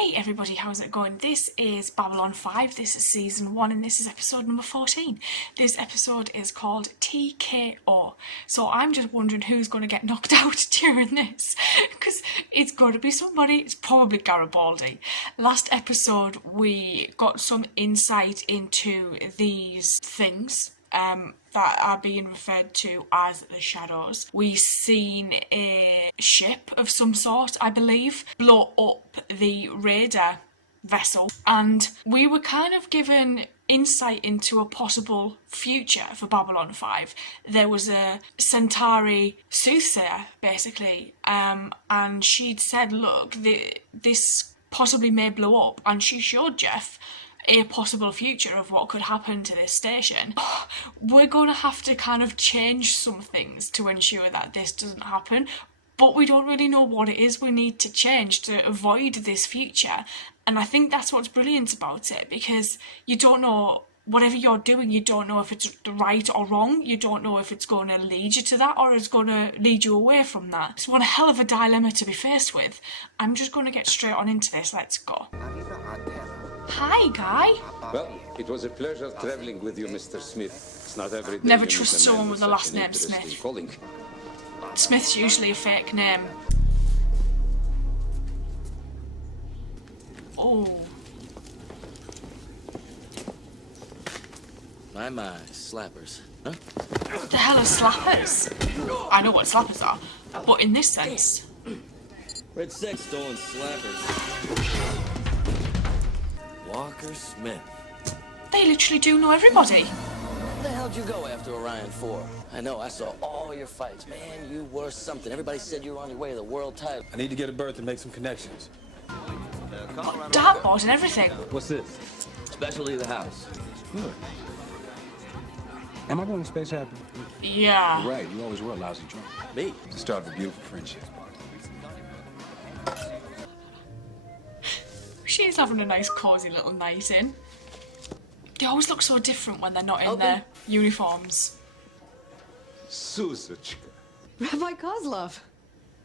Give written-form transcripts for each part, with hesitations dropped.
Hey everybody, how's it going? This is Babylon 5, this is season 1 and this is episode number 14. This episode is called TKO. So I'm just wondering who's going to get knocked out during this, because it's going to be somebody. It's probably Garibaldi. Last episode we got some insight into these things that are being referred to as the Shadows. We seen a ship of some sort, I believe, blow up the raider vessel, and we were kind of given insight into a possible future for Babylon 5. There was a Centauri soothsayer, basically, and she'd said, look, this possibly may blow up, and she showed Jeff a possible future of what could happen to this station. We're going to have to kind of change some things to ensure that this doesn't happen, but we don't really know what it is we need to change to avoid this future. And I think that's what's brilliant about it, because you don't know, whatever you're doing, you don't know if it's right or wrong. You don't know if it's going to lead you to that or it's going to lead you away from that. It's one hell of a dilemma to be faced with. I'm just going to get straight on into this. Let's go. Hi, Guy. Well, it was a pleasure traveling with you, Mr. Smith. It's not every day Never you trust meet a man someone with the such last an name interesting Smith. calling. Smith's usually a fake name. Oh. My, slappers. Huh? What the hell are slappers? I know what slappers are, but in this sense. Red Sex stolen slappers. Walker Smith. They literally do know everybody. Where the hell'd you go after Orion 4? I know, I saw all your fights. Man, you were something. Everybody said you were on your way to the world title. I need to get a berth and make some connections. Dartboard and everything. What's this? Especially the house. Good. Am I going to space happy? Yeah. Right, you always were a lousy drunk. Me? The start of a beautiful friendship. She's having a nice cozy little night in. They always look so different when they're not in their uniforms. Suzuchka. Rabbi Kozlov.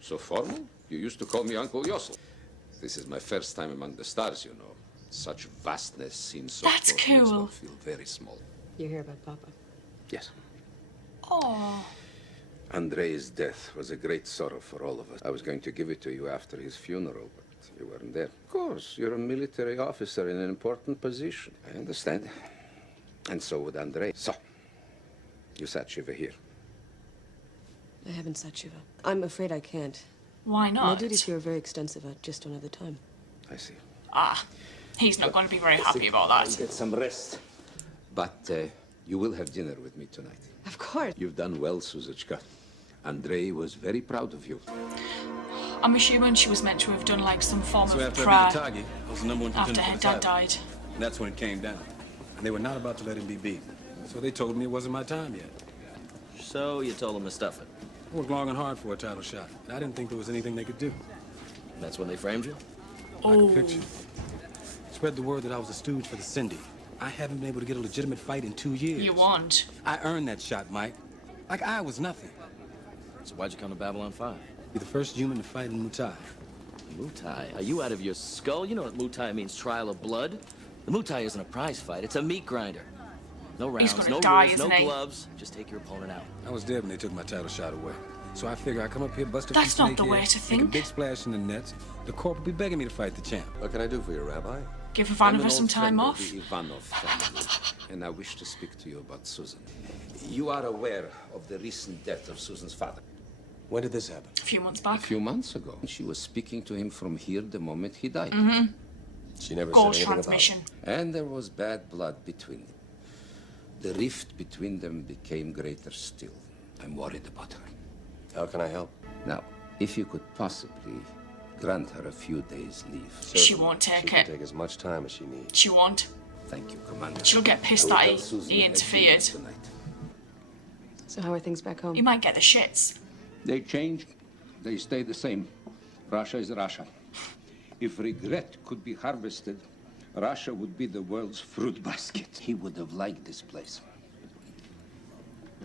So formal? You used to call me Uncle Yossel. This is my first time among the stars, you know. Such vastness seems so That's close, makes cool. one feel very small. You hear about Papa? Yes. Oh. Andrei's death was a great sorrow for all of us. I was going to give it to you after his funeral, but you weren't there. Of course, you're a military officer in an important position. I understand. And so would Andrei. So, you sat Shiva here. I haven't sat Shiva. I'm afraid I can't. Why not? My duties here are very extensive. I just don't have the time. I see. Ah. He's not going to be very happy about that. Get some rest. But you will have dinner with me tonight. Of course. You've done well, Suzuchka. Andrei was very proud of you. I'm assuming she was meant to have done like some form So of after prayer I beat Itagi, I was the #1 after contender her for the dad title. died. And that's when it came down. And they were not about to let him be beat. So they told me it wasn't my time yet. So you told him to stuff it. I worked long and hard for a title shot. And I didn't think there was anything they could do. That's when they framed you? Like Oh. a picture. Spread the word that I was a stooge for the Cindy. I haven't been able to get a legitimate fight in 2 years. You won't. I earned that shot, Mike. Like I was nothing. So why'd you come to Babylon 5? Be the first human to fight in Mutai. Mutai? Are you out of your skull? You know what Mutai means, trial of blood? The Mutai isn't a prize fight, it's a meat grinder. No rounds, gonna no die, rules, no isn't he? gloves. Just take your opponent out. I was dead when they took my title shot away. So I figure I come up here, bust a That's few not the way snakeheads, to make a think. big splash in the nets. The corp will be begging me to fight the champ. What can I do for you, Rabbi? Give I'm Ivanova an some old time friend of off. the Ivanova family, and I wish to speak to you about Susan. You are aware of the recent death of Susan's father. When did this happen? A few months A back. few months ago. She was speaking to him from here the moment he died. She never Gold said anything transmission. And there was bad blood between them. The rift between them became greater still. I'm worried about her. How can I help? Now, if you could possibly grant her a few days' leave. She won't take it. Take as much time as she needs. She won't. Thank you, Commander. She'll get pissed I will that tell Susan he at dinner interfered. tonight. So how are things back home? You might get the shits. They change, they stay the same. Russia is Russia. If regret could be harvested, Russia would be the world's fruit basket. He would have liked this place.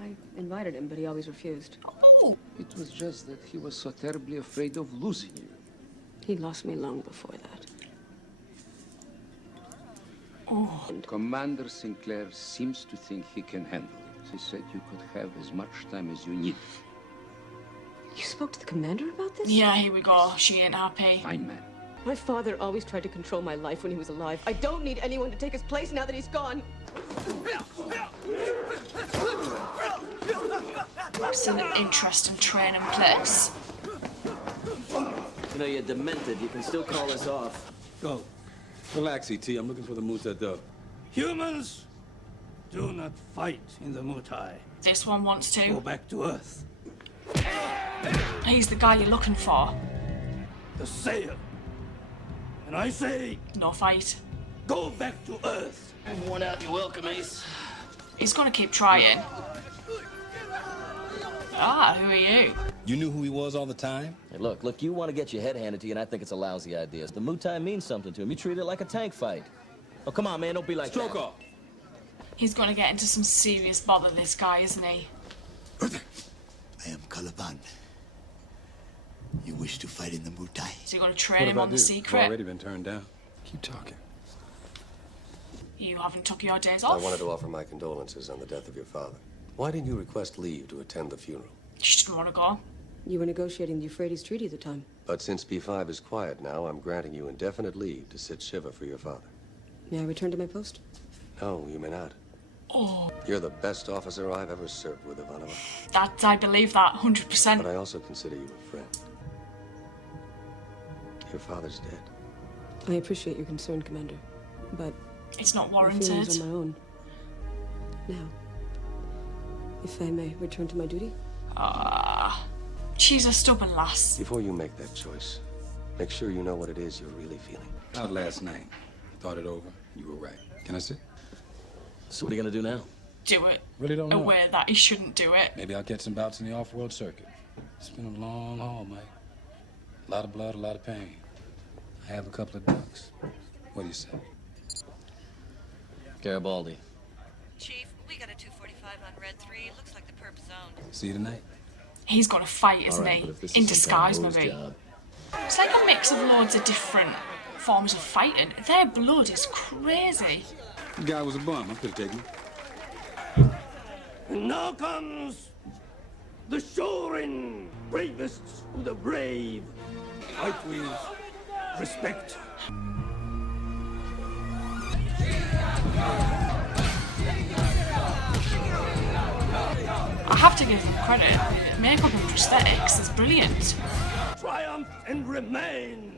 I invited him, but he always refused. Oh. It was just that he was so terribly afraid of losing you. He lost me long before that. Oh. Commander Sinclair seems to think he can handle it. He said you could have as much time as you need. You spoke to the commander about this? Yeah, here we go. She ain't happy. Fine man. My father always tried to control my life when he was alive. I don't need anyone to take his place now that he's gone. It's an interesting training place. You know, you're demented. You can still call us off. Go. Relax, E.T. I'm looking for the Mutai. Humans do not fight in the Mutai. This one wants Go to. back to Earth. He's the guy you're looking for. The Sayer. And I say, No fight. go back to Earth. Worn out, you're welcome, Ace. He's gonna keep trying. Ah, who are you? You knew who he was all the time? Hey, look, you want to get your head handed to you, and I think it's a lousy idea. The Mutai means something to him. You treat it like a tank fight. Oh, come on, man, don't be like that. Stroke off. He's gonna get into some serious bother, this guy, isn't he? Brother, I am Caliban. You wish to fight in the Mutai? Is he gonna train him on the secret? I've already been turned down. Keep talking. You haven't took your days I off? wanted to offer my condolences on the death of your father. Why didn't you request leave to attend the funeral? She didn't want to go. You were negotiating the Euphrates Treaty at the time. But since P5 is quiet now, I'm granting you indefinite leave to sit Shiva for your father. May I return to my post? No, you may not. Oh, You're the best officer I've ever served with, Ivanova. I believe that, But 100%. I also consider you a friend. Your father's dead. I appreciate your concern, Commander. But It's not my feelings warranted. are my own. Now, if I may return to my duty? She's a stubborn lass. Before you make that choice, make sure you know what it is you're really feeling. Out last night. Thought it over. You were right. Can I sit? So what are you gonna do now? Do it. Really don't know. Aware that he shouldn't do it. Maybe I'll get some bouts in the off-world circuit. It's been a long haul, Mike. A lot of blood, a lot of pain. I have a couple of ducks. What do you say? Garibaldi. Chief, we got a 245 on Red 3. Looks like the perp zone. See you tonight? He's gonna fight, isn't he? In disguise, maybe. Job. It's like a mix of loads of different forms of fighting. Their blood is crazy. The guy was a bum. I could have taken him. And now comes the Shorin, bravest of the brave. Fight with respect. I have to give him credit. Makeup and prosthetics is brilliant. Triumph and remains.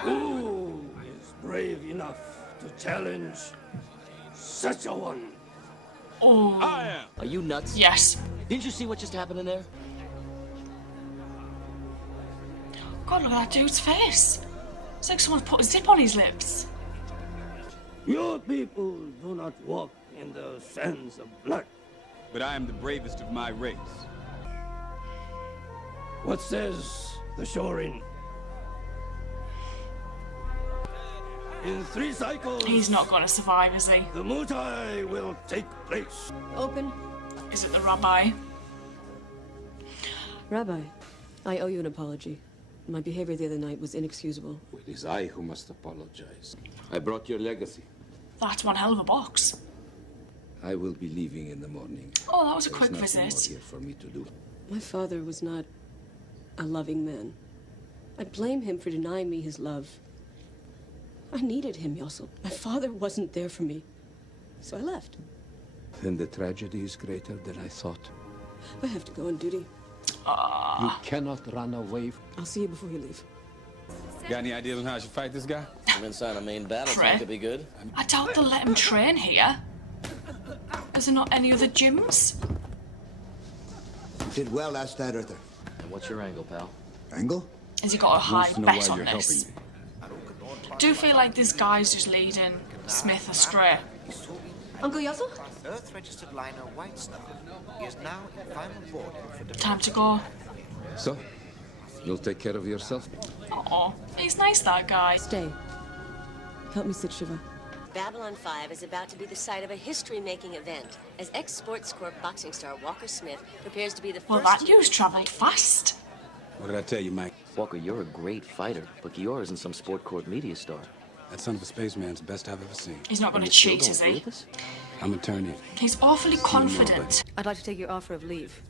Who is brave enough to challenge such a one? Oh, Are you nuts? yes. Didn't you see what just happened in there? God, look at that dude's face. It's like someone's put a zip on his lips. Your people do not walk in the sands of blood. But I am the bravest of my race. What says the Shorin? In 3 cycles, He's not gonna survive, is he? the Mutai will take place. Open. Is it the rabbi? Rabbi, I owe you an apology. My behavior the other night was inexcusable. It is I who must apologize. I brought your legacy. That's one hell of a box. I will be leaving in the morning. Oh, that was a There's quick nothing more visit. here for me to do. My father was not a loving man. I blame him for denying me his love. I needed him, Yossel. My father wasn't there for me. So I left. Then the tragedy is greater than I thought. I have to go on duty. You cannot run away. I'll see you before you leave. Got any ideas on how I should fight this guy? I'm inside a main battle Pray. tank could be good. I doubt they'll let him train here. Is there not any other gyms? Did well last night, Arthur. And what's your angle, pal? Angle? Has he got a high Wants to know bet why on you're this? helping me. Do feel like this guy's just leading Smith astray. Uncle Yossel? Earth-registered liner White Star is now in final boarding for departure. Time to go. So, you'll take care of yourself? Oh, he's nice, that guy. Stay. Help me sit Shiva. Babylon 5 is about to be the site of a history-making event as ex-Sports Corp boxing star Walker Smith prepares to be the Well, first that news travelled fast. What did I tell you, Mike? Walker, you're a great fighter, but Giora isn't some sport court media star. That son of a spaceman's the best I've ever seen. He's not going to cheat, is he? I'm gonna turn in. He's awfully confident. I'd like to take your offer of leave.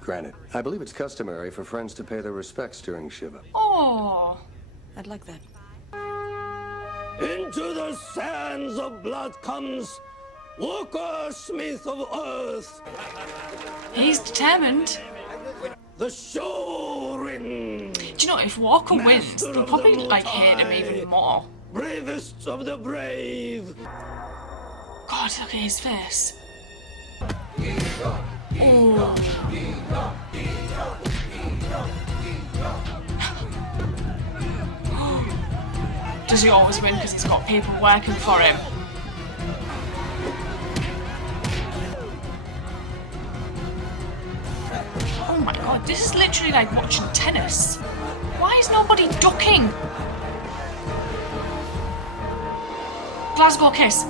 Granted. I believe it's customary for friends to pay their respects during Shiva. Oh. I'd like that. Into the sands of blood comes Walker Smith of Earth. He's determined. The Shorin. Do you know, if Walker wins, they'll probably like hate him even more. Bravest of the brave. God, look at his face. Oh. Does he always win because he's got people working for him? Oh my god, this is literally like watching tennis. Why is nobody ducking? Glasgow kiss.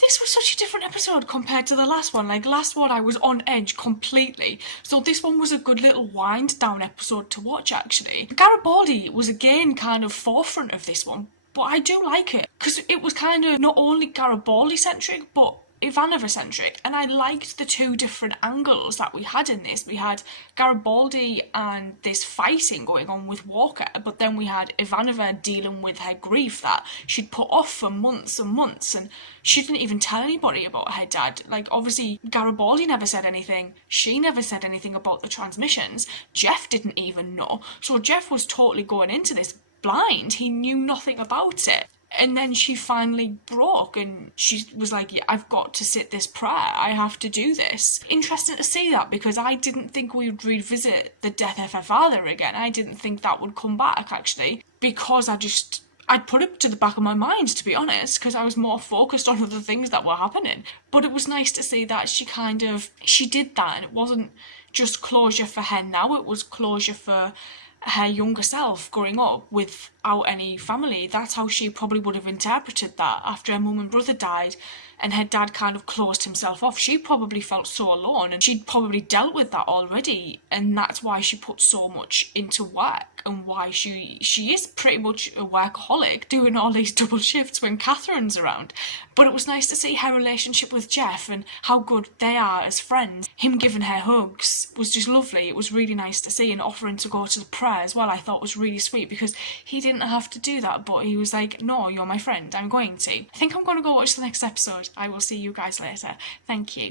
This was such a different episode compared to the last one. Like, last one I was on edge completely. So this one was a good little wind down episode to watch, actually. Garibaldi was again kind of forefront of this one, but I do like it because it was kind of not only Garibaldi centric but Ivanova centric, and I liked the two different angles that we had in this. We had Garibaldi and this fighting going on with Walker, but then we had Ivanova dealing with her grief that she'd put off for months and months, and she didn't even tell anybody about her dad. Like, obviously Garibaldi never said anything, she never said anything about the transmissions, Jeff didn't even know, so Jeff was totally going into this blind. He knew nothing about it. And then she finally broke and she was like, yeah, I've got to sit this prayer. I have to do this. Interesting to see that because I didn't think we would revisit the death of her father again. I didn't think that would come back, actually, because I'd put it to the back of my mind, to be honest, because I was more focused on other things that were happening. But it was nice to see that she did that, and it wasn't just closure for her now, it was closure for her younger self growing up without any family. That's how she probably would have interpreted that after her mum and brother died and her dad kind of closed himself off. She probably felt so alone, and she'd probably dealt with that already, and that's why she put so much into work and why she is pretty much a workaholic, doing all these double shifts when Catherine's around. But it was nice to see her relationship with Jeff and how good they are as friends. Him giving her hugs was just lovely. It was really nice to see, and offering to go to the prayer as well I thought was really sweet because he didn't have to do that, but he was like, no, you're my friend, I'm going to. I think I'm going to go watch the next episode. I will see you guys later. Thank you.